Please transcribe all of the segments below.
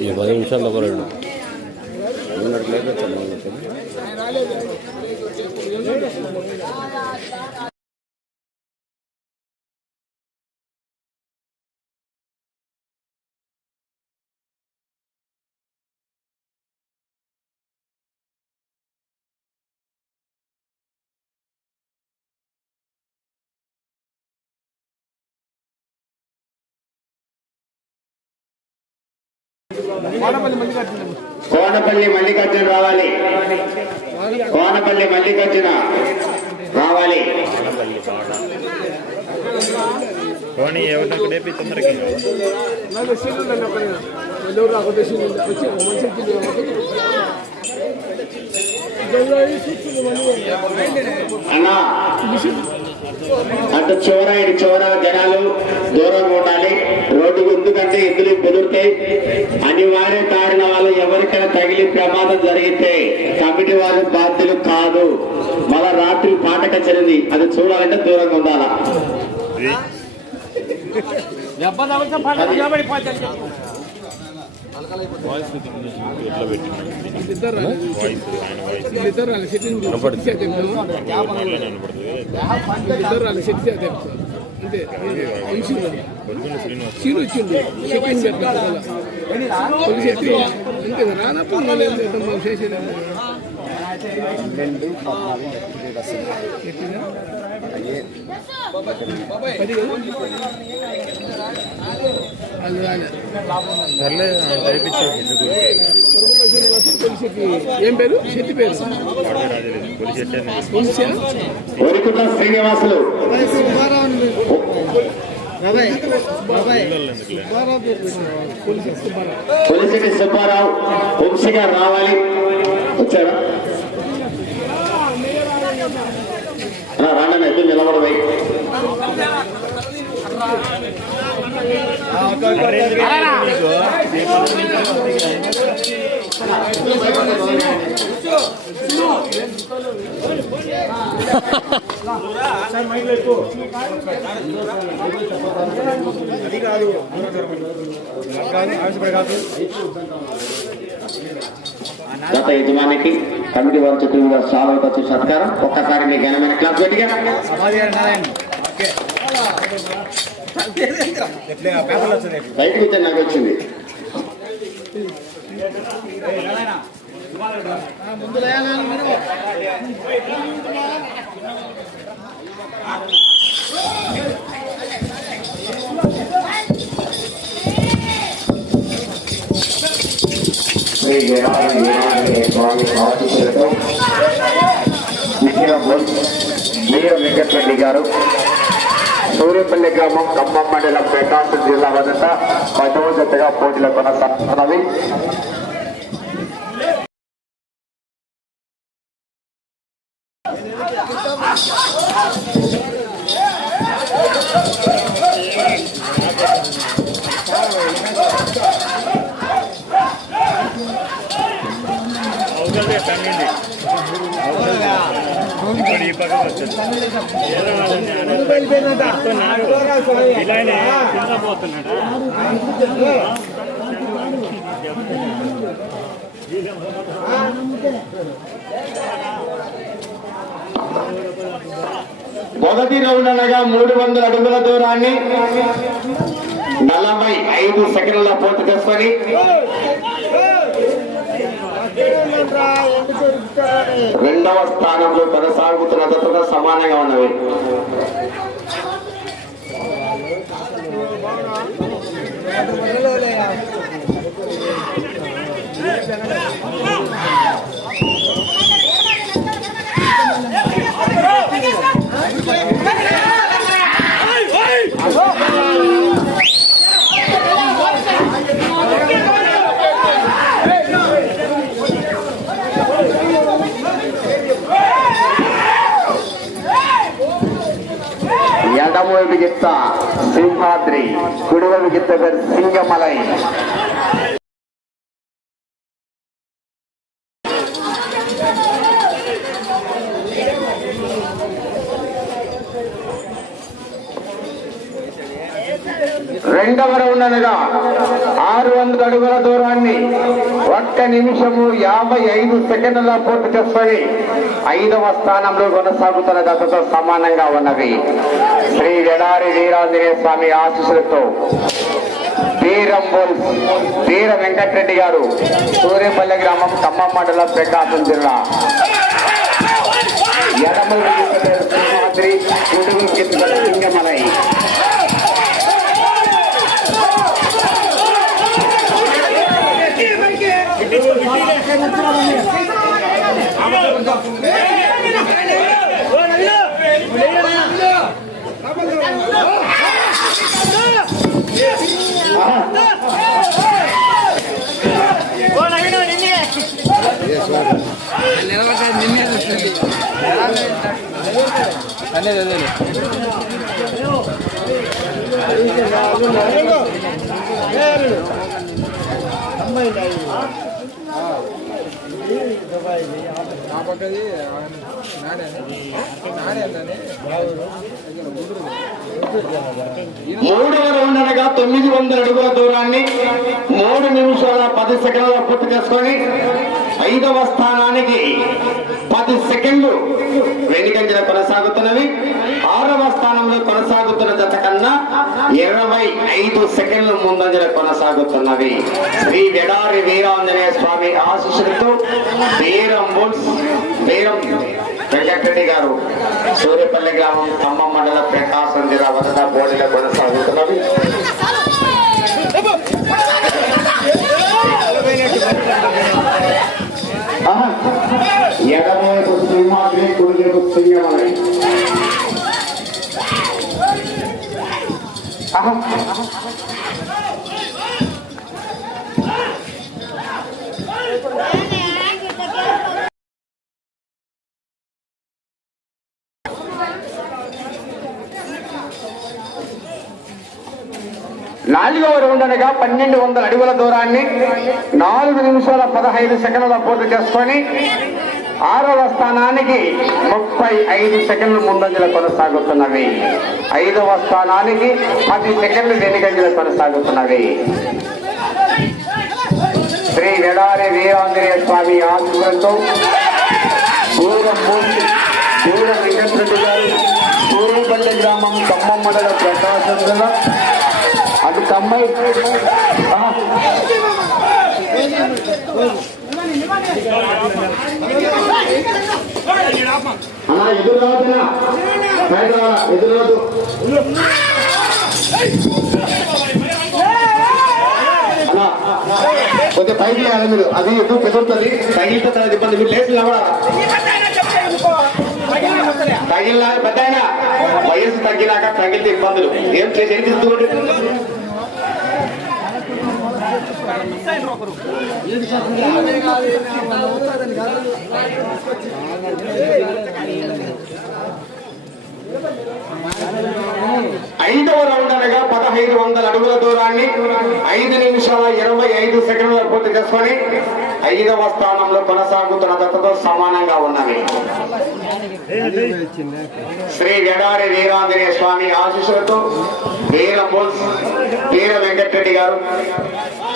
ఈ పది నిమిషాల్లో పరాడు ఉన్నట్లేదు చల్లగా మల్లికార్జున రావాలి. కోనపల్లి మల్లికార్జున రావాలి. పోనీ ఎవరినొక లేపి తొందరగా అన్నా అటు చివర ఇటు చివర జనాలు దూరంగా ఉండాలి. రోడ్డుకు ఎందుకంటే ఎద్దులు బెదురుతాయి అనివార్య కారణం వాళ్ళు ఎవరికైనా తగిలి ప్రమాదం జరిగితే కమిటీ వారి బాధ్యులు కాదు. మళ్ళా రాత్రి పాట కచ్చరింది అది చూడాలంటే దూరంగా ఉండాలా? వాయిస్ ఎట్లా పెట్టినాడు వాయిస్ ఆయన వాయిస్ వినపడుతుంది పొద్దున్న చీరు చెప్పింది అంతే రానప్పుడు మళ్ళీ ఏం చేద్దాం మనం చేసేది పది ఏం పేరు శెట్టి పేరు వాడే శ్రీనివాసులు. పిల్లలు సుబ్బారావు పులిసిటి వంశీ గారు రావాలి వచ్చారా రా, నిలబడదాయి ఎదురు నిలబడదాయి గత యజమానికి కమిటీ వారి చుట్టూ సాల్వతో వచ్చే సత్కారం. ఒక్కసారి మీ ఘనమైన క్లాస్ గట్టిగా బయటకు వచ్చి నాకు వచ్చింది. శ్రీ వీరాది వీరాంజనేయ స్వామి ఆశీస్సులతో విజయ వీర వెంకటరెడ్డి గారు సూర్యపల్లి గ్రామం ఖమ్మం మండలం ప్రకాశం జిల్లా వద్ద పదవ జతగా పోటీలో కొనసాగుతున్నది ఇలానే కింద మొదటి రౌండ్ అనగా మూడు వందల అడుగుల దూరాన్ని నలభై ఐదు సెకండ్ల పూర్తి చేసుకొని రెండవ స్థానంలో కొనసాగుతున్న సమానంగా ఉన్నవి. ఎడమవైపు గిత్త సింహాద్రి కుడివైపు రెండవ రౌండ్ అనగా ఆరు వందల అడుగుల దూరాన్ని ఒక్క నిమిషము యాభై ఐదు సెకండ్ల పూర్తి చేసుకొని ఐదవ స్థానంలో కొనసాగుతున్న గతతో సమానంగా ఉన్నవి శ్రీ వెడారి వీరాంజనేయ స్వామి ఆశీస్సులతో వీరం బోల్స్ వీర వెంకటరెడ్డి గారు సూర్యపల్లి గ్రామం ఖమ్మం మండలం ప్రకాశం జిల్లా. ఎడమ సింహాద్రి కింద సింగమలై. అనేది అదే నా పక్కది నానే నానే అన్ననే మూడవ రౌండ్ అనగా తొమ్మిది వందల అడుగుల దూరాన్ని మూడు నిమిషాల పది సెకండ్ల పూర్తి చేసుకొని ఐదవ స్థానానికి పది సెకండ్లు వెనుకంజలు కొనసాగుతున్నవి. ఆరవ స్థానంలో కొనసాగుతున్న జత కన్నా ఇరవై ఐదు సెకండ్లు ముందంజల కొనసాగుతున్నవి. శ్రీ వెడారి వీరాంజనేయ స్వామి ఆశీస్సులతో వీరం బుల్స్ వీరం వెంకటరెడ్డి గారు సూర్యపల్లి గ్రామం ఖమ్మం మండలం పన్నెండు వందల అడుగుల దూరాన్ని నాలుగు నిమిషాల పదహైదు సెకండ్ల పూర్తి చేసుకొని ఆరవ స్థానానికి ముప్పై ఐదు సెకండ్లు ముందంజలు కొనసాగుతున్నవి. ఐదవ స్థానానికి పది సెకండ్లు వెనుకంజలు కొనసాగుతున్నవి. శ్రీ వెడారి వీరాంజనేయ స్వామి ఆశీర్వాదంతో దూరం మూర్తి వెంకటరెడ్డి గారు గ్రామం ఖమ్మం మండల ప్రకాశం జిల్లా అటు తమ్మాయి ఎదురు రావద్దునా? బయట రా, ఎదురు రావద్దు. కొద్దిగా పైకి లేవాలి మీరు? అది ఎందుకు పెరుగుతుంది తగిలితే తర్వాత ఇబ్బంది. మీరు లేచి నిలబడాలా తగిలినా పెద్ద వయసు తగ్గినాక తగిలితే ఇబ్బందులు. ఏం చేసి ఏం తీసుకోండి ఐదవ రౌండ్ అనగా పదహైదు వందల అడుగుల దూరాన్ని ఐదు నిమిషాల ఇరవై ఐదు సెకండ్ల పూర్తి చేసుకొని ఐదవ స్థానంలో కొనసాగుతున్న దత్తతో సమానంగా ఉన్నవి శ్రీ గడారి వీరాంజనేయ స్వామి ఆశీస్సులతో వీర బోల్స్ వీర వెంకటరెడ్డి గారు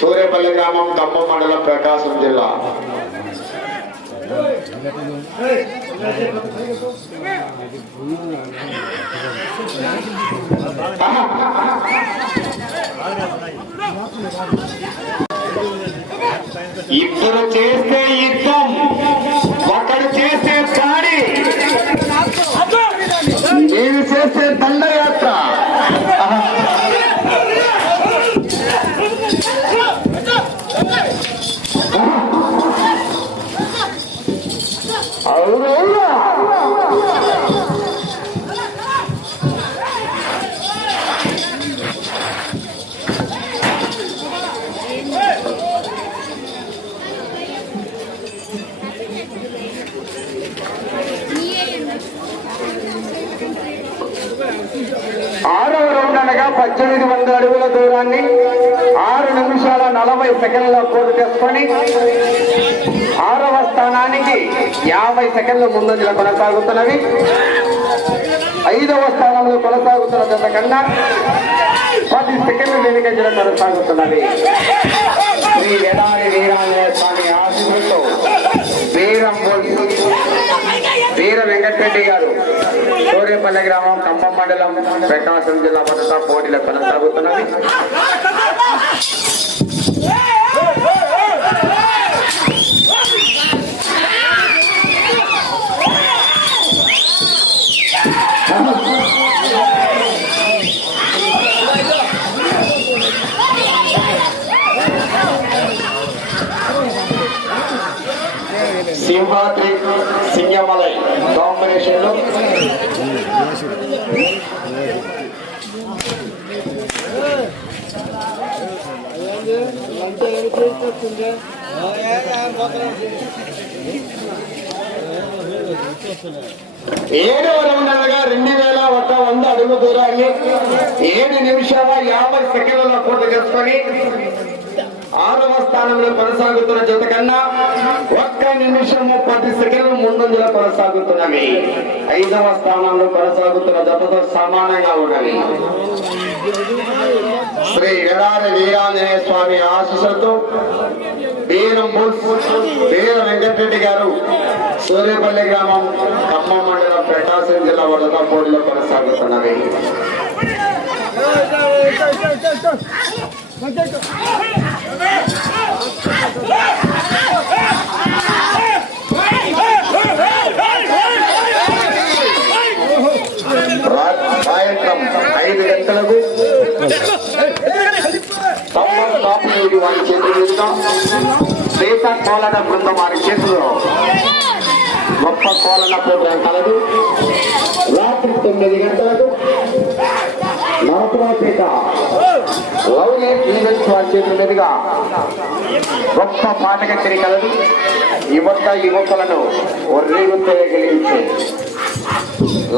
సూర్యపల్లి గ్రామం ఖమ్మం మండలం ప్రకాశం జిల్లా ఇద్దరు చేస్తే యుద్ధం చేసుకొని ఆరవ స్థానానికి యాభై సెకండ్ల ముందంజలో కొనసాగుతున్నవి. ఐదవ స్థానంలో కొనసాగుతున్న జత కన్నా పది సెకండ్లు వెనుకంజలో కొనసాగుతున్నవి. శ్రీ ఎడారి వీరాంజనేయ స్వామి ఆశీస్సులతో వీరం వీర వెంకటరెడ్డి గారు సూర్యపల్లి గ్రామం ఖమ్మం మండలం ప్రకాశం జిల్లా భద్రతా పోటీలో కొనసాగుతున్నది కాంబినేషన్లో ఏడవ రౌండర్గా రెండు వేల ఒక వంద అడుగు దూరాన్ని ఏడు నిమిషాల యాభై సెకండ్లలో పూర్తి చేసుకొని ఆరవ స్థానంలో కొనసాగుతున్న జత కన్నా ఒక్క నిమిషము పది సెకండ్లు ముందంజలో కొనసాగుతున్నవి ఐదవ స్థానంలో కొనసాగుతున్న జతతో సమానంగా ఉన్నవి శ్రీ ఎడారి వీరాంజనేయ స్వామి ఆశీస్సులతో వీరం వీర వెంకటరెడ్డి గారు సూర్యపల్లి గ్రామం ఖమ్మం మండలం ప్రకాశం జిల్లా వరద go, కొనసాగుతున్నవి go. సాయంత్రం ఐదు గంటలకు తమ్మం వారి శ్వేత కోలన బృందం వారి చేతుల్లో గొప్ప కోలన ప్రోగ్రాం కలదు రాత్రి తొమ్మిది గంటలకు నరసరావుపేట లవ్లీ ఈవెంట్స్ వారి చేతుల మీదుగా గొప్ప పాట కచేరి కలదు యువత యువకులను ఒర్రేగుతే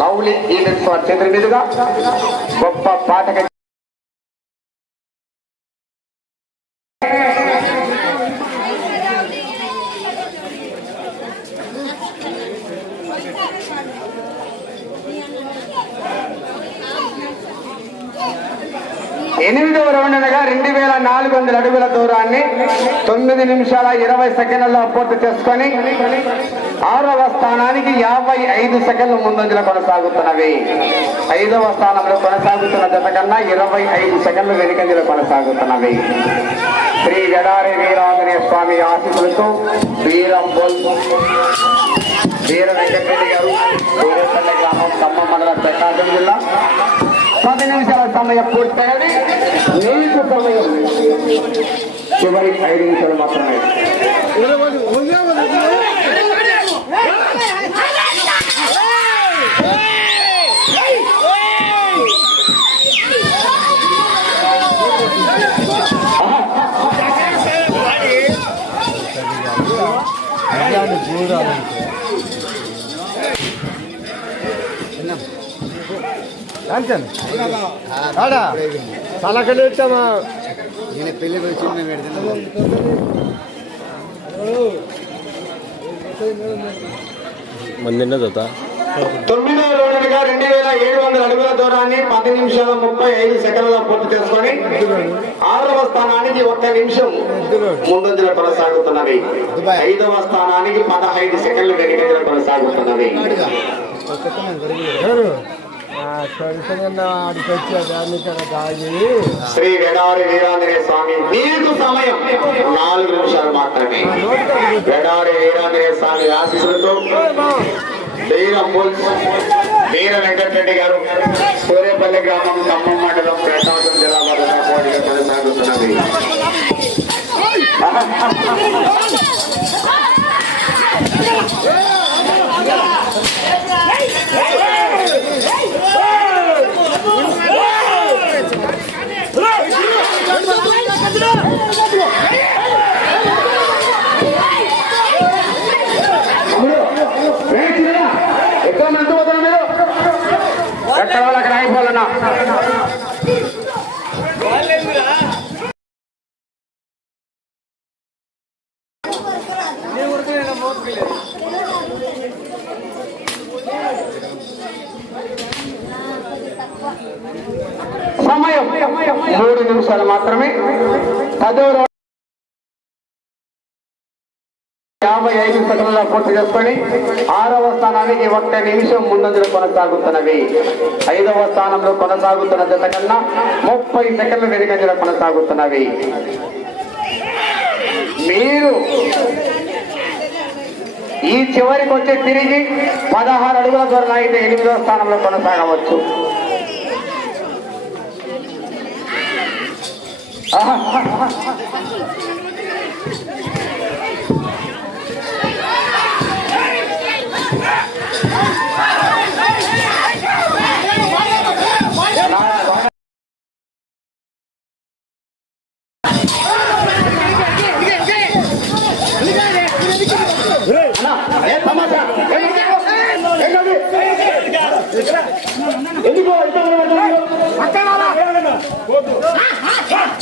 లవ్లీ ఈవెంట్స్ వారి చేతుల మీదుగా గొప్ప పాట కచేరీ ఎనిమిదవ రౌండ్ అనగా రెండు వేల నాలుగు వందల అడుగుల దూరాన్ని తొమ్మిది నిమిషాల ఇరవై సెకండ్లలో పూర్తి చేసుకొని ఆరవ స్థానానికి యాభై ఐదు సెకండ్ల ముందంజలో కొనసాగుతున్నవి. ఐదవ స్థానంలో కొనసాగుతున్న జత కన్నా ఇరవై ఐదు సెకండ్లు వెనుకంజలో కొనసాగుతున్నవి. శ్రీ గడారి వీరాంజనేయ స్వామి ఆశీస్సులతో వీరంబోల్ వీర వెంకటరెడ్డి గారు సూర్యపల్లి గ్రామం ఖమ్మం మండలం ప్రకాశం జిల్లా పది నిమిషాల సమయం పూర్తయింది నీకు సమయం చివరి ఐదు నిమిషాలు మాత్రమే మంది నిన్న జత తొమ్మిదవ రోజులుగా రెండు వేల ఏడు వందల అడుగుల దూరాన్ని పది నిమిషాల ముప్పై ఐదు సెకండ్లలో పూర్తి చేసుకొని ఆరవ స్థానానికి ఒక్క నిమిషం ముందంజలో కొనసాగుతున్నవి ఐదవ స్థానానికి పదహైదు సెకండ్లు వెనుకంజలో కొనసాగుతున్నవి శ్రీ వెడారి వీరాంజనేయ స్వామి మీకు సమయం నాలుగు నిమిషాలు మాత్రమే వెడారి వీరాంజనేయ స్వామి ఆశీస్సులతో వీర వెంకటరెడ్డి గారు సూర్యపల్లి గ్రామం ఖమ్మం మండలం ప్రకాశం జిల్లా భద్రతా పోటీగా కొనసాగుతున్నది ఎక్కువ మంది పోతారు మీరు? ఎక్కడ వాళ్ళు అక్కడ ఆగిపోవాలన్నా మాత్రమే పదో రౌండ్ యాభై ఐదు సెకండ్లలో పూర్తి చేసుకొని ఆరవ ఒక్క నిమిషం ముందంజలు కొనసాగుతున్నవి. ఐదవ స్థానంలో కొనసాగుతున్న జత కన్నా ముప్పై సెకండ్లు వెనుకంజలు కొనసాగుతున్నవి. మీరు ఈ చివరికి వచ్చి తిరిగి పదహారు అడుగుల ద్వారా అయితే ఎనిమిదవ స్థానంలో కొనసాగవచ్చు. ఆహా. ఎందుకు?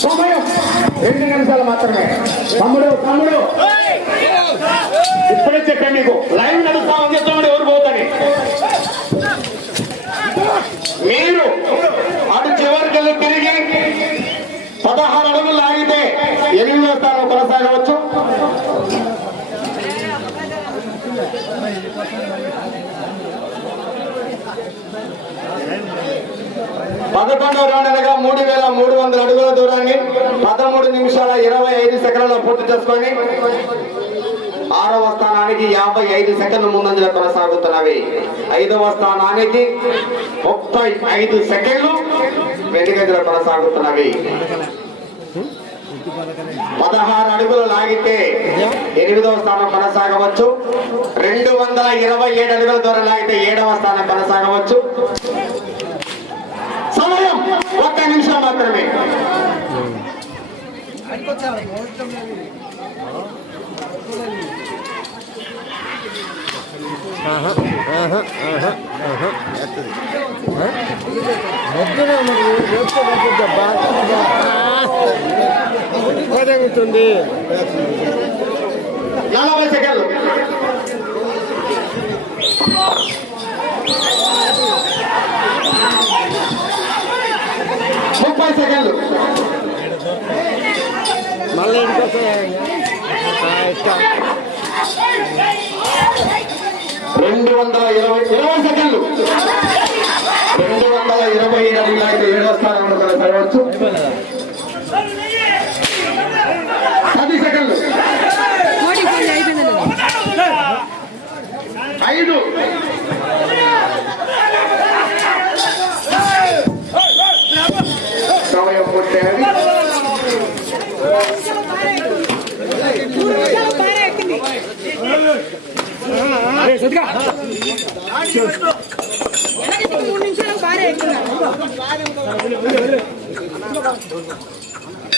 సమయం రెండు నిమిషాలు మాత్రమే తమ్ముడు తమ్ముడు ఇప్పుడే చెప్పాను మీకు లైవ్ నడుస్తామని చెప్తామని ఎవరు పోతాని మీరు అటు చివరికి తిరిగి పదహారు అడుగులు లాగితే ఎనిమిదో స్థానం కొనసాగవచ్చు పదకొండవ రౌండ్ అనగా మూడు వేల మూడు వందల అడుగుల దూరాన్ని పదమూడు నిమిషాల ఇరవై ఐదు సెకండ్లలో పూర్తి చేసుకొని ఆరవ స్థానానికి యాభై ఐదు సెకండ్ల ముందంజల కొనసాగుతున్నవి. ఐదవ స్థానానికి ముప్పై ఐదు సెకండ్లు వెనుకంజల కొనసాగుతున్నవి. పదహారు అడుగులు లాగితే ఎనిమిదవ స్థానం కొనసాగవచ్చు. రెండు వందల ఇరవై ఏడు అడుగుల ద్వారా లాగితే ఏడవ స్థానం కొనసాగవచ్చు. సమయం ఒక్క నిమిషం మాత్రమే. ఆహా, ఆహా, ఆహా, ఆహా. మరి, వేస్తే పదగుతుంది. నలభై సెకండ్లు. ముప్పై సెకండ్లు. మళ్ళీ ఇంకోసం రెండు వందల ఇరవై ఇరవై సెకండ్లు రెండు వందల ఇరవై అడుగులు అయితే ఏడో స్థానంలో కొనసాగవచ్చు పది సెకండ్లు ఐదు సమయం పూర్తయింది మూడు నిమిషాలు బాగా ఎక్కున్నాను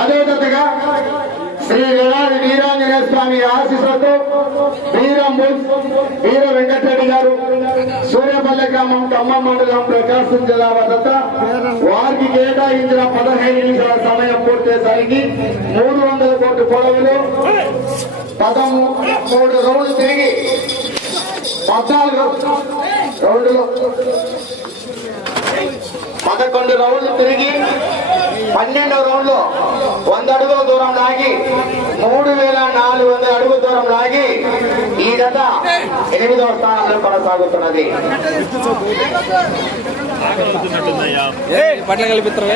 పదో శ్రీ వేలాది వీరాంజనేయ స్వామి ఆశీస్సులతో వీరం వీర వెంకటరెడ్డి గారు సూర్యపల్లి గ్రామం ఖమ్మం మండలం ప్రకాశం జిల్లా వద్ద వారికి కేటాయించిన పదహైదు నిమిషాల సమయం పూర్తయ్యేసరికి మూడు వందల కోట్ల పొడవులు పదమూడు రౌండ్లు తిరిగి పద్నాలుగు రౌండ్లు పదకొండు రౌండ్లు తిరిగి పన్నెండవ రౌండ్లో వంద అడుగుల దూరం లాగి మూడు వేల నాలుగు వందల అడుగుల దూరం లాగి ఈ జత ఎనిమిదవ స్థానంలో కొనసాగుతున్నది. పట్ల బట్టలు